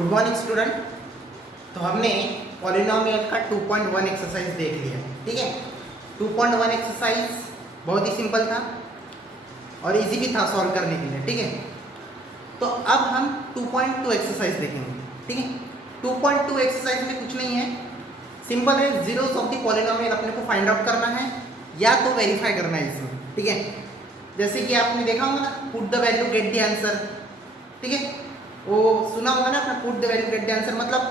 Good morning student. तो हमने polynomial का 2.1 एक्सरसाइज देख लिया, ठीक है। 2.1 एक्सरसाइज बहुत ही सिंपल था और इजी भी था सॉल्व करने के लिए, ठीक है। तो अब हम 2.2 एक्सरसाइज देखेंगे, ठीक है। 2.2 एक्सरसाइज में कुछ नहीं है, सिंपल है। जीरोस ऑफ द पॉलिनोमियल अपने को फाइंड आउट करना है या तो वेरीफाई करना है इसमें, ठीक है। जैसे कि आपने देखा होगा ना, put the value get the answer, ठीक है। वो सुना होगा ना अपना, put the value get the answer. मतलब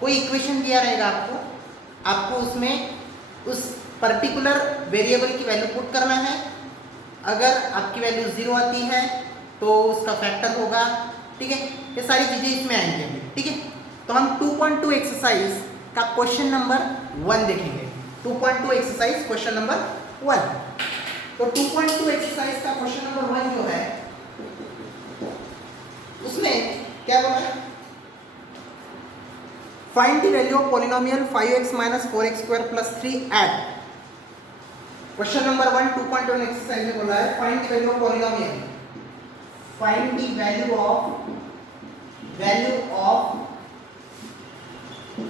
कोई इक्वेशन दिया रहेगा आपको उसमें उस पर्टिकुलर वेरिएबल की वैल्यू पुट करना है। अगर आपकी वैल्यू 0 आती है तो उसका फैक्टर होगा, ठीक है। ये सारी चीज़ें इसमें आएंगी अभी, ठीक है। तो हम 2.2 एक्सरसाइज का क्वेश्चन नंबर 1 देखेंगे। 2.2 एक्सरसाइज क्वेश्चन नंबर 1। तो 2.2 एक्सरसाइज का क्वेश्चन नंबर 1 जो है उसमें क्या बोला है, find the value of polynomial 5x - 4x² + 3 at. Question number 1 2.1 exercise में बोला है find the value of polynomial, find the value of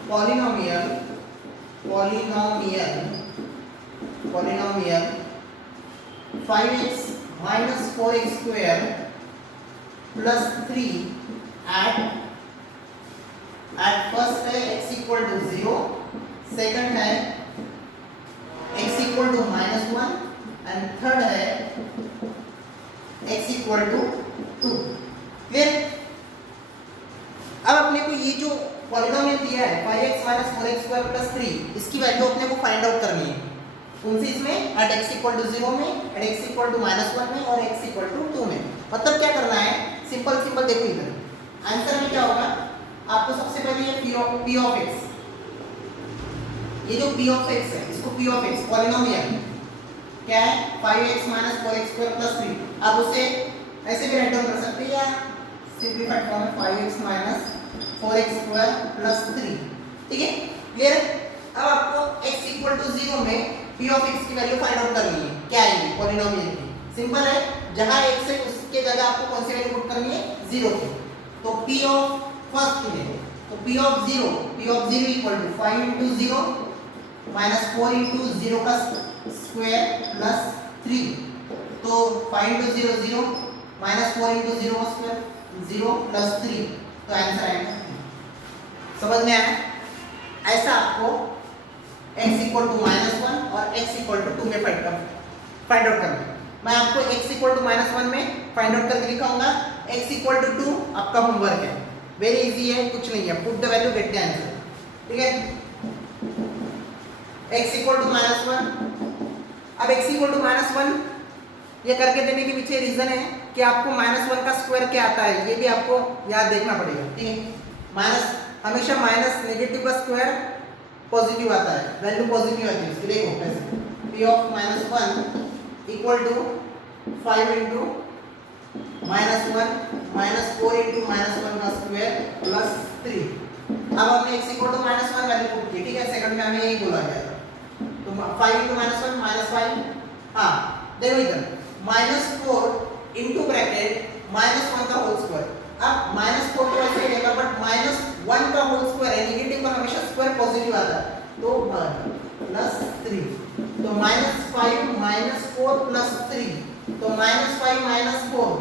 polynomial 5x - 4x² + 3 at first है x = 0, सेकंड है x = -1 एंड थर्ड है x = 2। फिर अब अपने को ये जो पॉलिनोमियल दिया है 5x - 4x² + 3, इसकी वैल्यू अपने को फाइंड आउट करनी है। कौन सी इसमें, at x = 0 में, at x = -1 में और x = 2 में। मतलब क्या करना है, सिंपल देखो इधर आंसर में क्या होगा। आपको सबसे पहले ये p ऑफ x, ये जो p ऑफ x है इसको p ऑफ x पॉलिनोमियल क्या है 5x - 4x² + 3। आप उसे ऐसे भी राइट डाउन कर सकते हैं या सिंपलीफाइड फॉर्म में 5x - 4x² + 3, ठीक है। क्लियर है। अब आपको x = 0 में p ऑफ x की वैल्यू फाइंड आउट करनी है। क्या आएगी पॉलिनोमियल की, सिंपल है। जहां x है उसके जगह आपको कौन सी वैल्यू पुट करनी है, 0 की। तो p ऑफ फर्स्ट के लिए तो p ऑफ 0 = 5 × 0 - 4 × 0 का स्क्वायर + 3। तो 5 × 0 0 - 4 × 0 का स्क्वायर 0 + 3, तो आंसर आएगा 3। समझ में आया। ऐसा आपको x = -1 और x = 2 में फाइंड आउट करना है। मैं आपको x = -1 में फाइंड आउट करके दिखाऊंगा, x = 2 आपका होमवर्क है। वेरी इजी है, कुछ नहीं है, put the value get the answer, ठीक है। x = -1। अब x = -1 ये करके देने के पीछे रीजन है कि आपको -1 का स्क्वायर क्या आता है, ये भी आपको याद देखना पड़ेगा, ठीक है। हमेशा नेगेटिव का स्क्वायर पॉजिटिव आता है, वैल्यू पॉजिटिव आती है इसकी। देखो कैसे, p ऑफ -1 = 5 × -1 - 4 × -1 का स्क्वायर + 3। अब हमने x = -1 वैल्यू पुट की, ठीक है। सेकंड में हमें यही बोला गया था। तो 5 × -1 -5, हाँ देखो इधर -4 × ब्रैकेट -1 का होल स्क्वायर। अब -4 तो ऐसे ही रहेगा, बट -1 का होल स्क्वायर है, नेगेटिव का हमेशा स्क्वायर पॉजिटिव आता है, तो + 3। तो -5 - 4 + 3, तो -5 - 4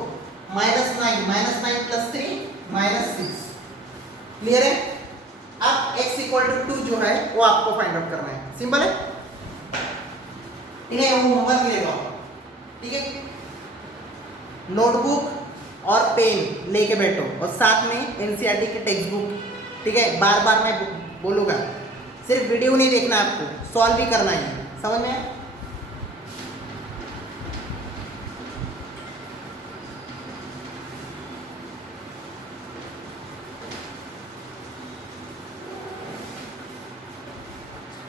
-9 + 3 -6। क्लियर है। अब x = 2 जो है वो आपको फाइंड आउट करना है, सिंपल है, ठीक है। वो होमवर्क लेगा, ठीक है। नोटबुक और पेन लेके बैठो और साथ में एनसीईआरटी की टेक्स्ट बुक, ठीक है। बार बार मैं बोलूँगा, सिर्फ वीडियो नहीं देखना, आपको सॉल्व भी करना है। समझ में आया।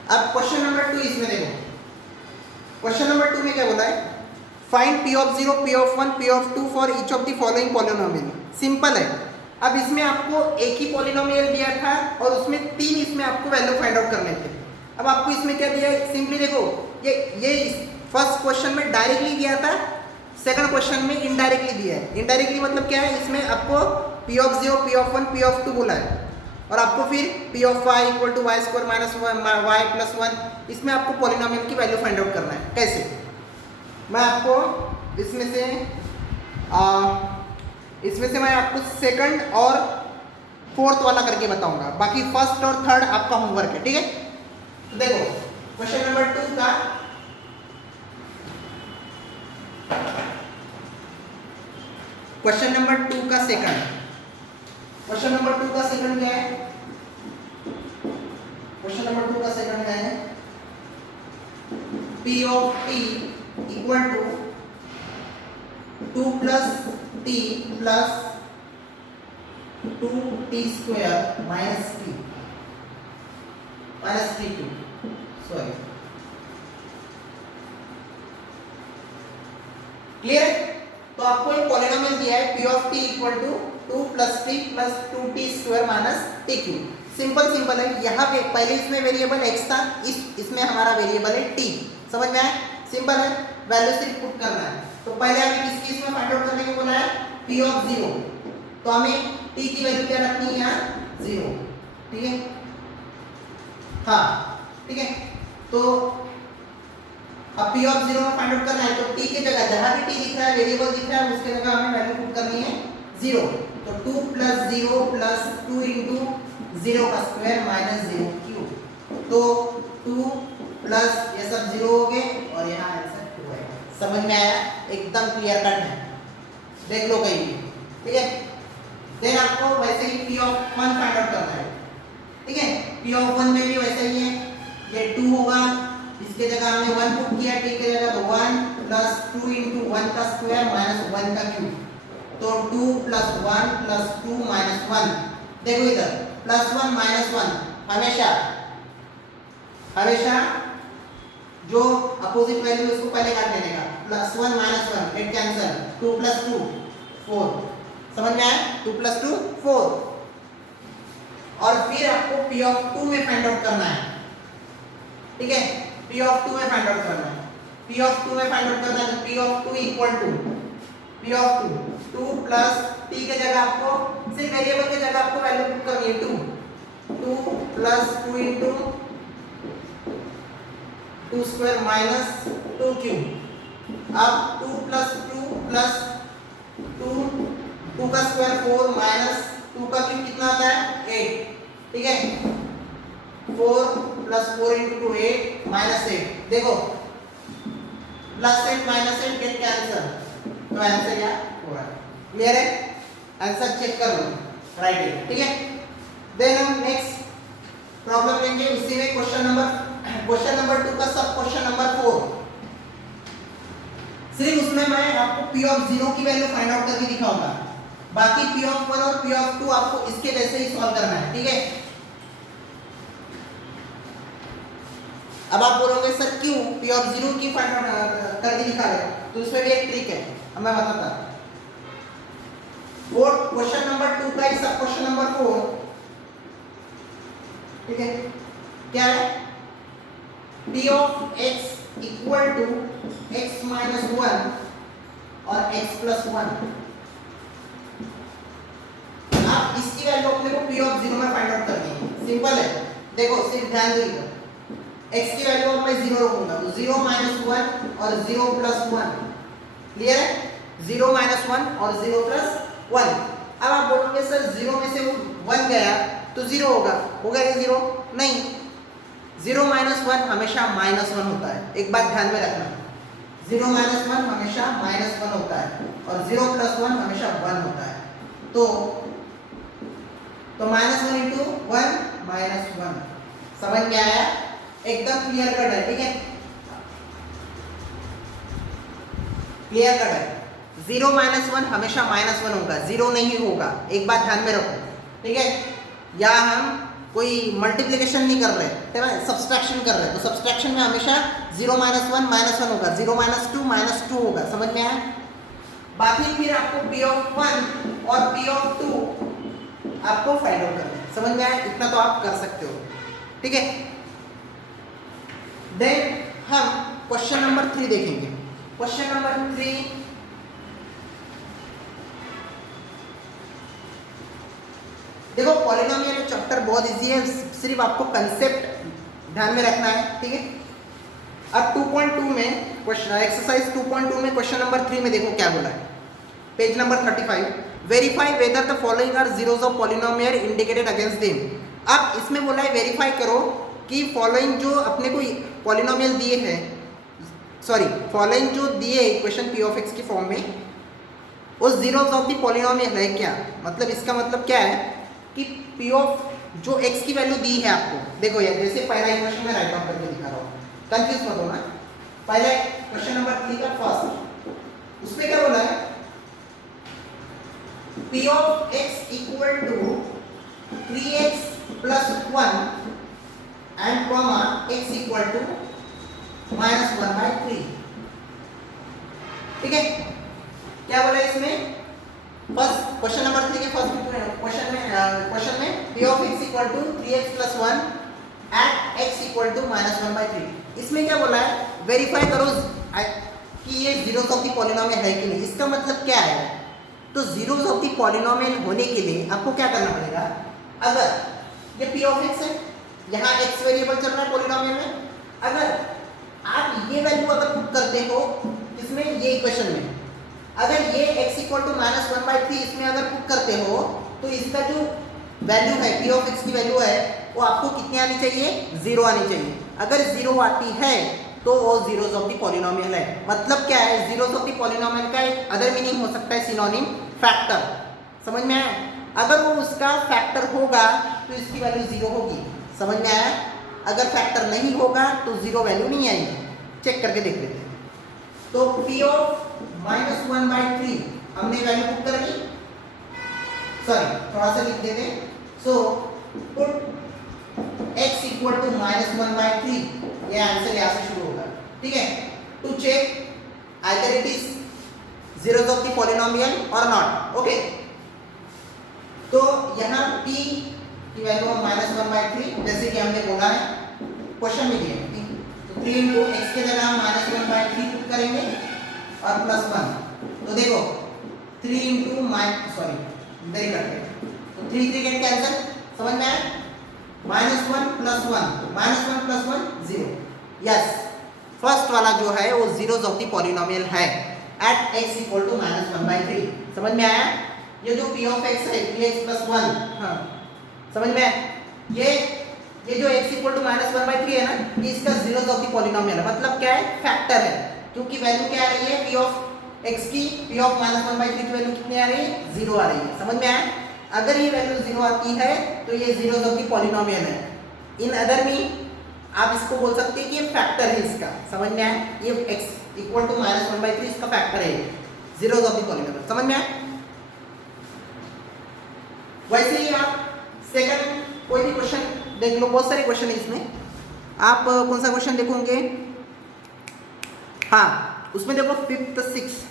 अब क्वेश्चन नंबर 2 इसमें देखो, क्वेश्चन नंबर 2 में क्या बोला है, find p of 0, p of 1, p of 2 for each of the following polynomial. Simple है। अब इसमें आपको एक ही पॉलिनोमियल दिया था और उसमें 3 इसमें आपको वैल्यू फाइंड आउट करने थे। अब आपको इसमें क्या दिया है, सिंपली देखो, ये फर्स्ट क्वेश्चन में डायरेक्टली दिया था, सेकंड क्वेश्चन में इनडायरेक्टली दिया है। इनडायरेक्टली मतलब क्या है, इसमें आपको p of 0, p of 1, p of 2 बोला है। और आपको फिर p of y equal to y square minus y plus one, इसमें आपको पॉलिनोमियल की वैल्यू फाइंड आउट करना है। कैसे, मैं आपको इसमें से मैं आपको सेकंड और फोर्थ वाला करके बताऊंगा, बाकी फर्स्ट और थर्ड आपका होमवर्क है, ठीक है। तो देखो क्वेश्चन नंबर 2 का सेकंड, क्वेश्चन नंबर 2 का सेकंड क्या है? क्वेश्चन नंबर 2 का सेकंड है P of t equal to 2 plus t plus 2t square minus t2, sorry, clear है? तो आपको एक पॉलिनोमियल दिया है p of t equal to 2 plus t plus 2t square minus t3। Simple है। यहाँ पे पहले इसमें वेरिएबल x था, इसमें हमारा वेरिएबल है t। समझ में आया? सिंपल है, वैल्यू सिर्फ पुट करना है। तो पहले हमें किसकी इसमें फाइंड आउट करने को बोला है? p ऑफ 0, तो हमें t की वैल्यू क्या रखनी है यहाँ? 0, ठीक है। हाँ ठीक है, तो अब p ऑफ 0 में फाइंड आउट करना है, तो t की जगह जहां भी t दिख रहा है, वेरिएबल दिख रहा है, उसके जगह हमें वैल्यू पुट करनी है 0। तो 2 प्लस 0 प्लस 2 इंटू 0 का स्क्वायर माइनस 0 क्यूब, तो 2 प्लस ये सब 0 हो गए और यहाँ आंसर 2 है। समझ में आया? एकदम क्लियर कट है, देख लो कहीं भी, ठीक है। देन आपको वैसे ही p ऑफ 1 फाइंड आउट करना है, ठीक है। p ऑफ 1 में भी वैसे ही है, ये 2 होगा, इसके जगह हमने 1 पुट किया, t के जगह, तो 1 प्लस 2 इंटू 1 का स्क्वायर माइनस 1 का क्यूब, तो 2 प्लस 1 प्लस 2 माइनस 1। देखो इधर प्लस 1 माइनस 1 हमेशा जो अपोजिट वैल्यू उसको पहले काट लेने का, plus 1 minus 1 get cancel, 2 plus 2 4। समझ में आया? 2 प्लस 2 4। और फिर आपको p ऑफ 2 में फाइंड आउट करना है, ठीक है। p ऑफ 2 में फाइंड आउट करना है, p ऑफ 2 में फाइंड आउट करना है, तो p of 2 equal to p of 2 plus t के जगह आपको सिर्फ वेरिएबल के जगह आपको वैल्यू पुट करनी है 2 plus 2 into 2 square minus 2 cube. अब 2 प्लस 2 प्लस 2 का स्क्वायर 4 माइनस 2 का क्यूब कितना आता है? 8, ठीक है। 4 प्लस 4 इंटू 2 8 माइनस 8। देखो प्लस 8 माइनस 8 गेट कैंसिल, तो आंसर यहाँ हो रहा है। क्लियर है? आंसर चेक कर लो, राइट है, ठीक है। देन हम नेक्स्ट प्रॉब्लम लेंगे, उसी में क्वेश्चन नंबर 2 का सब क्वेश्चन नंबर 4। सिर्फ उसमें मैं आपको p ऑफ 0 की वैल्यू फाइंड आउट करके दिखाऊंगा, बाकी p ऑफ 1 और p ऑफ 2 आपको इसके जैसे ही सॉल्व करना है, ठीक है। अब आप बोलोगे सर क्यों p ऑफ 0 की फाइंड आउट करके दिखा रहे हो? तो उसमें भी एक ट्रिक है, अब मैं बताता हूं। फोर्थ क्वेश्चन नंबर 2 का सब क्वेश्चन नंबर 4, ठीक है, क्या है? p of x equal to x minus 1 और x प्लस 1। आप इसकी वैल्यू अपने को p ऑफ 0 में फाइंड आउट करनी है, सिंपल है। देखो सिर्फ ध्यान दो, x की वैल्यू अब मैं 0 रखूंगा, तो 0 माइनस 1 और 0 प्लस 1। क्लियर है? 0 माइनस 1 और 0 प्लस 1। अब आप बोलोगे सर 0 में से 1 गया तो 0 होगा ये 0? नहीं, 0 माइनस 1 हमेशा माइनस 1 होता है, एक बात ध्यान में रखना। 0 माइनस 1 हमेशा माइनस 1 होता है और 0 प्लस 1 हमेशा 1 होता है। तो माइनस 1 इंटू 1 माइनस 1। समझ में आया? एकदम क्लियर कट है, ठीक है, क्लियर कट है। 0 माइनस 1 हमेशा माइनस 1 होगा, 0 नहीं होगा, एक बात ध्यान में रखो, ठीक है। या हम कोई मल्टीप्लिकेशन नहीं कर रहे, ठीक है, सब्सट्रैक्शन कर रहे हैं, तो सब्सट्रैक्शन में हमेशा 0 माइनस 1 माइनस 1 होगा, 0 माइनस 2 होगा। समझ में आया? बाकी फिर आपको p ऑफ 1 और p ऑफ 2 आपको फाइंड आउट करना है। समझ में आया? इतना तो आप कर सकते हो, ठीक है। देन हम क्वेश्चन नंबर 3 देखेंगे। क्वेश्चन नंबर 3, देखो पॉलिनोमियल चैप्टर बहुत इजी है, सिर्फ आपको कंसेप्ट ध्यान में रखना है, ठीक है। अब 2.2 में क्वेश्चन एक्सरसाइज 2.2 में क्वेश्चन नंबर 3 में देखो क्या बोला है, page number 35, verify whether the following are zeros of polynomial indicated against them. अब इसमें बोला है वेरीफाई करो कि फॉलोइंग जो अपने को पॉलिनोमियल दिए हैं, सॉरी फॉलोइंग जो दिए इक्वेशन पी ऑफ एक्स की फॉर्म में, उस जीरोस ऑफ द पॉलिनोमियल है क्या। मतलब इसका मतलब क्या है कि पी ऑफ जो एक्स की वैल्यू दी है आपको, देखो यार जैसे पहला इक्वेशन में राइट आउट करके दिखा रहा हूँ, कंफ्यूज मत होना। पहले क्वेश्चन नंबर 3 का फर्स्ट, उसमें क्या बोला है, p of x equal to 3x plus 1 and comma x equal to -1/3, ठीक है। क्या बोला इसमें, फर्स्ट क्वेश्चन नंबर 3 के फर्स्ट क्वेश्चन में p of x equal to 3x plus 1 at x equal to -1/3। इसमें क्या बोला है, वेरीफाई करो कि ये जीरोस ऑफ द पॉलिनोमियल है कि नहीं। इसका मतलब क्या है, तो जीरोस ऑफ द पॉलिनोमियल होने के लिए आपको क्या करना पड़ेगा, अगर ये p ऑफ x है, यहाँ x वेरिएबल चल रहा है पॉलिनोमियल में, अगर आप ये वैल्यू अगर पुट करते हो इसमें, ये इक्वेशन में अगर ये x इक्वल टू -1/3 इसमें अगर पुट करते हो, तो इसका जो वैल्यू है p ऑफ x की वैल्यू है वो आपको कितनी आनी चाहिए, 0 आनी चाहिए। अगर 0 आती है तो वो जीरोस ऑफ द पॉलिनोमियल है। मतलब क्या है, जीरोस ऑफ द पॉलिनोमियल का एक अदर मीनिंग हो सकता है सिनोनिम फैक्टर, समझ में आया। अगर वो उसका फैक्टर होगा तो इसकी वैल्यू 0 होगी, समझ में आया। अगर फैक्टर नहीं होगा तो 0 वैल्यू नहीं आएगी, चेक करके देख लेते हैं। तो p ऑफ -1/3 हमने वैल्यू पुट कर ली, सॉरी थोड़ा सा लिख देते हैं, so put x equal to -1/3, ये आंसर यहाँ से शुरू होगा, ठीक है। To check either it is zeros of the polynomial और नॉट, ओके। तो यहाँ p की वैल्यू -1/3 जैसे कि हमने बोला है क्वेश्चन में दिया, तो 3 into x के जगह हम -1/3 पुट करेंगे और प्लस 1, तो देखो 3 into सॉरी इधर ही करते हैं, तो 3 3 गेट कैंसिल, समझ में आया। -1 प्लस 1, -1 प्लस 1 0, यस फर्स्ट वाला जो है वो जीरोस ऑफ द पॉलिनोमियल है एट x इक्वल टू -1/3, समझ में आया। ये जो p ऑफ x है 3x प्लस 1, हाँ समझ में आया। ये जो x इक्वल टू -1/3 है ना, ये इसका जीरोस ऑफ द पॉलिनोमियल है, मतलब क्या है, फैक्टर है, क्योंकि वैल्यू क्या आ रही है p ऑफ x की, p ऑफ -1/3 की वैल्यू कितनी आ रही है, 0 आ रही है, समझ में आया। अगर ये वैल्यू 0 आती है तो ये जीरोस ऑफ द पॉलिनोमियल है। इन अदर मीन आप इसको बोल सकते हैं कि ये फैक्टर है इसका, समझ में आया। ये x इक्वल टू -1/3 इसका फैक्टर है, जीरोस ऑफ द पॉलिनोमियल, समझ में आया। वैसे ही आप सेकंड कोई भी क्वेश्चन देख लो, बहुत सारे क्वेश्चन है इसमें, आप कौन सा क्वेश्चन देखोगे, हाँ उसमें देखो 5th 6th,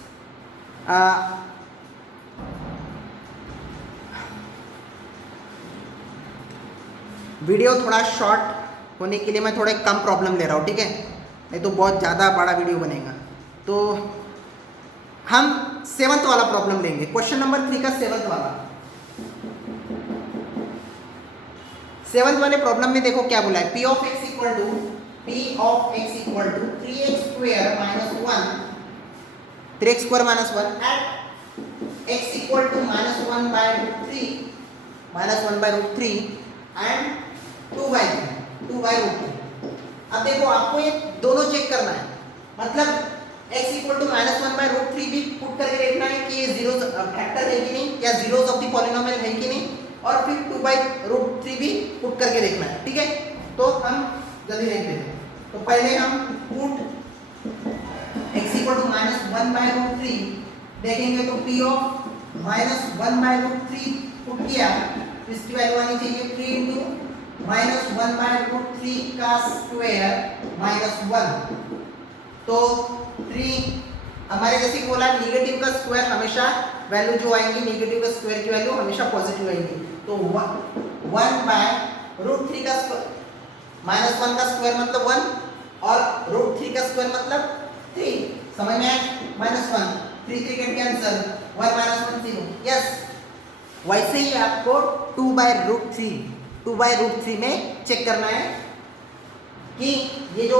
वीडियो थोड़ा शॉर्ट होने के लिए मैं थोड़ा कम प्रॉब्लम ले रहा हूँ, ठीक है, नहीं तो बहुत ज़्यादा बड़ा वीडियो बनेगा। तो हम 7th वाला प्रॉब्लम लेंगे, क्वेश्चन नंबर 3 का 7th वाला। 7th वाले प्रॉब्लम में देखो क्या बोला है, p of x equal to 3x square -1 at x equal to -1/3 and 2/3। अब देखो आपको ये दोनों चेक करना है, मतलब x इक्वल टू -1/3 भी पुट करके देखना है कि ये जीरोस फैक्टर है कि नहीं, या जीरोस ऑफ द पॉलिनोमियल है कि नहीं, और फिर 2/3 भी पुट करके देखना है, ठीक है। तो हम जल्दी देख लेते हैं। तो पहले हम पुट x इक्वल टू -1/3 देखेंगे, तो p ऑफ -1/3 पुट किया, तो इसकी वैल्यू आनी चाहिए 3 into -1/3 का स्क्वायर -1, तो 3 हमारे जैसे कि बोला नेगेटिव का स्क्वायर हमेशा वैल्यू जो आएंगी, नेगेटिव का स्क्वायर की वैल्यू हमेशा पॉजिटिव आएंगी, तो 1/√3 का स्क्वायर, -1 का स्क्वायर मतलब 1 और √3 का स्क्वायर मतलब 3, समझ में आया। -1 3 3 कैंसिल, 1 -1 0, यस वैसे ही आपको 2/√3 में चेक करना है कि ये जो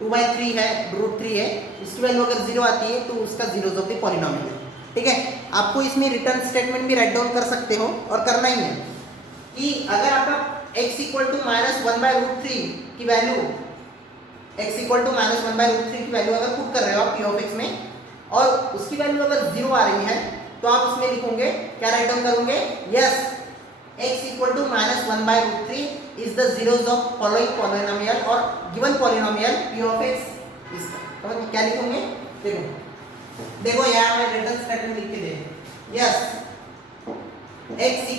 2/3 है, √3 है, इसकी वैल्यू अगर 0 आती है तो उसका जीरोज ऑफ द पॉलिनोमियल है। ठीक है, आपको इसमें रिटर्न स्टेटमेंट भी राइट डाउन कर सकते हो और करना ही है कि अगर आपका x = -1/√3 की वैल्यू की वैल्यू अगर पुट कर रहे हो आप p ऑफ x में और उसकी वैल्यू अगर 0 आ रही है तो आप उसमें लिखोगे, क्या राइट डाउन करोगे, yes x = -1/√3 is the zeros of following polynomial और given polynomial p of x is, क्या लिखोगे, देखो यहाँ मैं रिटर्न स्टेटमेंट लिख के दे, yes x =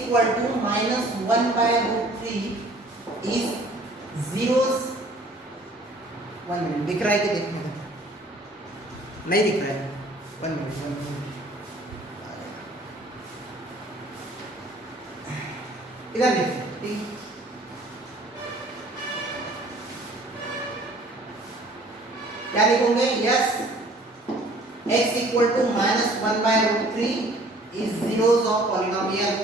-1/√3 is zeros, 1 minute दिख रहा है कि देखने का नहीं दिख रहा है, 1 मिनट इधर देखिए, क्या लिखोगे, yes x = -1/√3 is zeros of polynomial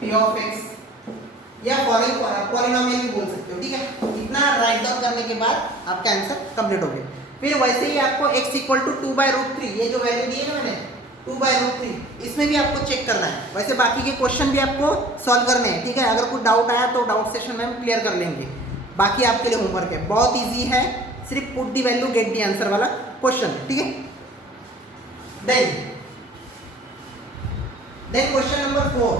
p of x या पॉलिनोमियल भी बोल सकते हो। ठीक है, इतना राइट डाउन करने के बाद आपका आंसर कंप्लीट हो गया। फिर वैसे ही आपको x = 2/√3, ये जो वैल्यू दी है ना मैंने 2/√3, इसमें भी आपको चेक करना है। वैसे बाकी के क्वेश्चन भी आपको सॉल्व करने हैं। ठीक है, अगर कुछ डाउट आया तो डाउट सेशन में हम क्लियर कर लेंगे। बाकी आपके लिए होमवर्क है, बहुत इजी है, सिर्फ put the value get the answer वाला क्वेश्चन। ठीक है, then question number 4।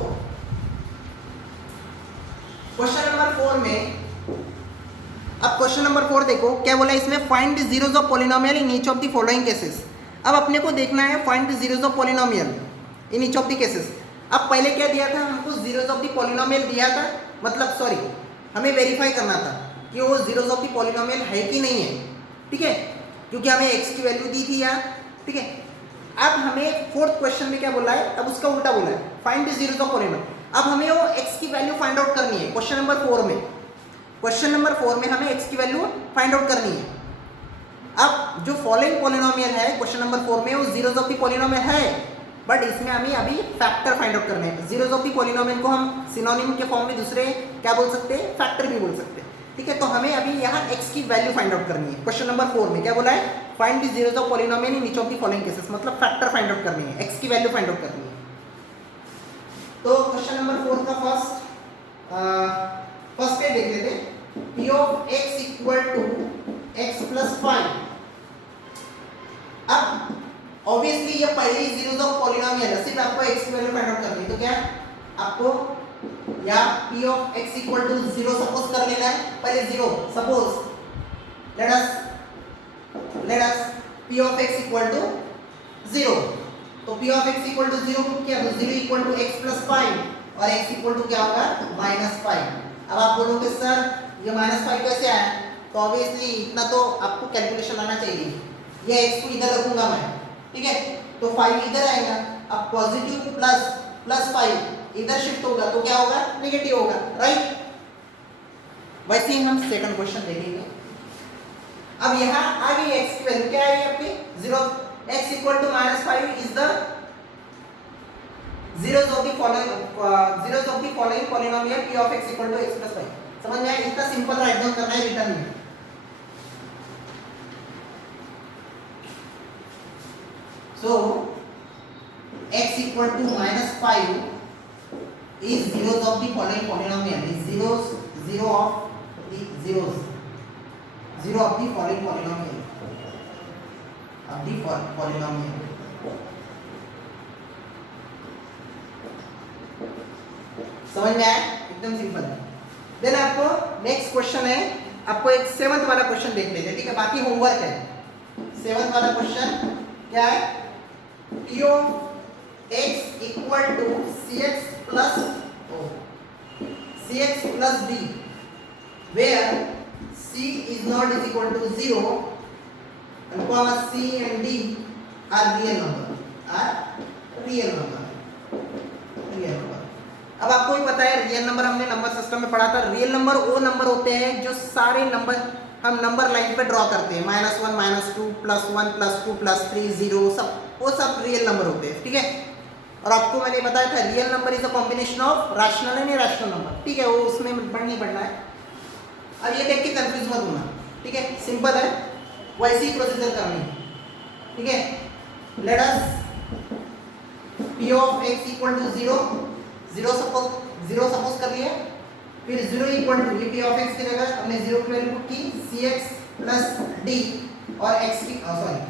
Question number 4 में अब क्वेश्चन नंबर 4 देखो क्या बोला इसमें, find the zeros of polynomial in each of the following cases. अब अपने को देखना है find the zeros of polynomial in each of the cases. अब पहले क्या दिया था हमको, जीरोस ऑफ द पॉलिनोमियल दिया था, मतलब सॉरी हमें वेरीफाई करना था कि वो जीरोस ऑफ द पॉलिनोमियल है कि नहीं है। ठीक है, क्योंकि हमें x की वैल्यू दी थी यार। ठीक है, अब हमें फोर्थ क्वेश्चन में क्या बोला है, अब उसका उल्टा बोला है, find the zeros of polynomial. अब हमें वो x की वैल्यू फाइंड आउट करनी है क्वेश्चन नंबर 4 में। क्वेश्चन नंबर 4 में हमें x की वैल्यू फाइंड आउट करनी है। अब जो फॉलोइंग पॉलिनोमियल है क्वेश्चन नंबर 4 में वो जीरोस ऑफ द पॉलिनोमियल है, बट इसमें हमें अभी फैक्टर फाइंड आउट करने हैं। जीरोस ऑफ द पॉलिनोमियल को हम सिनोनिम के फॉर्म में दूसरे क्या बोल सकते हैं, फैक्टर भी बोल सकते हैं। ठीक है, तो हमें अभी यहाँ x की वैल्यू फाइंड आउट करनी है। क्वेश्चन नंबर 4 में क्या बोला है, find the zeros of polynomial in each of the following cases, मतलब फैक्टर फाइंड आउट करनी है, x की वैल्यू फाइंड आउट करनी है। तो क्वेश्चन नंबर 4 का फर्स्ट पे देख लेते हैं, p of x = x + 5। अब ऑब्वियसली ये पहले ही जीरोस ऑफ पॉलिनोमियल है, सिर्फ आपको x की वैल्यू फाइंड आउट करनी है। तो क्या आपको या p of x = 0 सपोज कर लेना है, पहले 0 suppose let us p of x = 0। तो p of x = 0 को क्या, तो 0 = x + 5 और x = क्या होगा, -5। अब आप बोलोगे सर ये -5 कैसे आया, तो ऑब्वियसली इतना तो आपको कैलकुलेशन आना चाहिए। ये x को इधर रखूंगा मैं, ठीक है, तो 5 इधर आएगा। अब पॉजिटिव प्लस 5 इधर शिफ्ट होगा तो क्या होगा, नेगेटिव होगा, राइट। वैसे ही हम सेकंड क्वेश्चन देखेंगे। अब यहाँ आ गई x की वैल्यू, क्या आई आपकी 0, x = -5 is the zeros of the following polynomial p of x = x + 5। समझ में आया, इतना सिंपल राइट डाउन करना है रिटर्न में। So x = -5 is zeros of the following polynomial, is zero of the following polynomial समझ में आया, एकदम सिंपल है। देन आपको नेक्स्ट क्वेश्चन है, आपको एक 7th वाला क्वेश्चन देख लेते हैं। ठीक है, बाकी होमवर्क है। 7th वाला क्वेश्चन क्या है, p of x = cx plus d where c is not is equal to 0 and comma c and d are real number। अब आपको भी पता है रियल नंबर हमने नंबर सिस्टम में पढ़ा था। रियल नंबर वो नंबर होते हैं जो सारे नंबर हम नंबर लाइन पे ड्रॉ करते हैं, -1 -2 +1 +2 +3 0, सब वो सब रियल नंबर होते हैं, ठीक है। और आपको मैंने बताया था real number is a combination of rational and irrational number, ठीक है, वो उसमें नहीं पढ़ना है। अब ये देख के कंफ्यूज मत होना, ठीक है, सिंपल है, वैसे ही प्रोसीजर करनी है, ठीक है। Let us p of x equal to 0 suppose कर लिया, फिर 0 इक्वल टू ये p of x की जगह हमने 0 की वैल्यू पुट की cx प्लस d और x की सॉरी,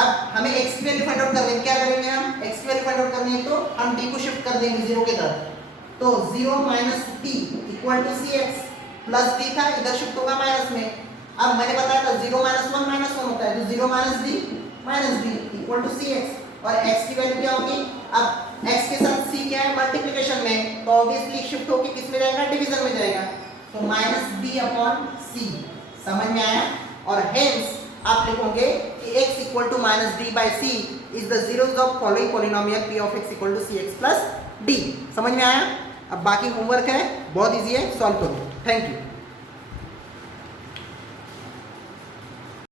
अब हमें x की वैल्यू फाइंड आउट करनी है, क्या करेंगे हम, x की वैल्यू फाइंड आउट करनी है तो हम d को शिफ्ट कर देंगे 0 के तरफ, तो 0 minus t equal to cx plus d था, इधर शिफ्ट होगा माइनस में। अब मैंने बताया था 0 माइनस 1 माइनस 1 होता है, तो 0 minus d equal to cx, और x की वैल्यू क्या होगी, अब x के साथ c क्या है, मल्टीप्लिकेशन में, तो ऑब्वियसली शिफ्ट होके किस में जाएगा, डिवीजन में जाएगा, तो -b अपॉन c, समझ में आया। और हेंस आप लिखोगे कि x equal to -d by c is the zeros of following polynomial p of x equal to cx plus d, समझ में आया। अब बाकी होमवर्क है, बहुत इजी है, सॉल्व करो। Thank you.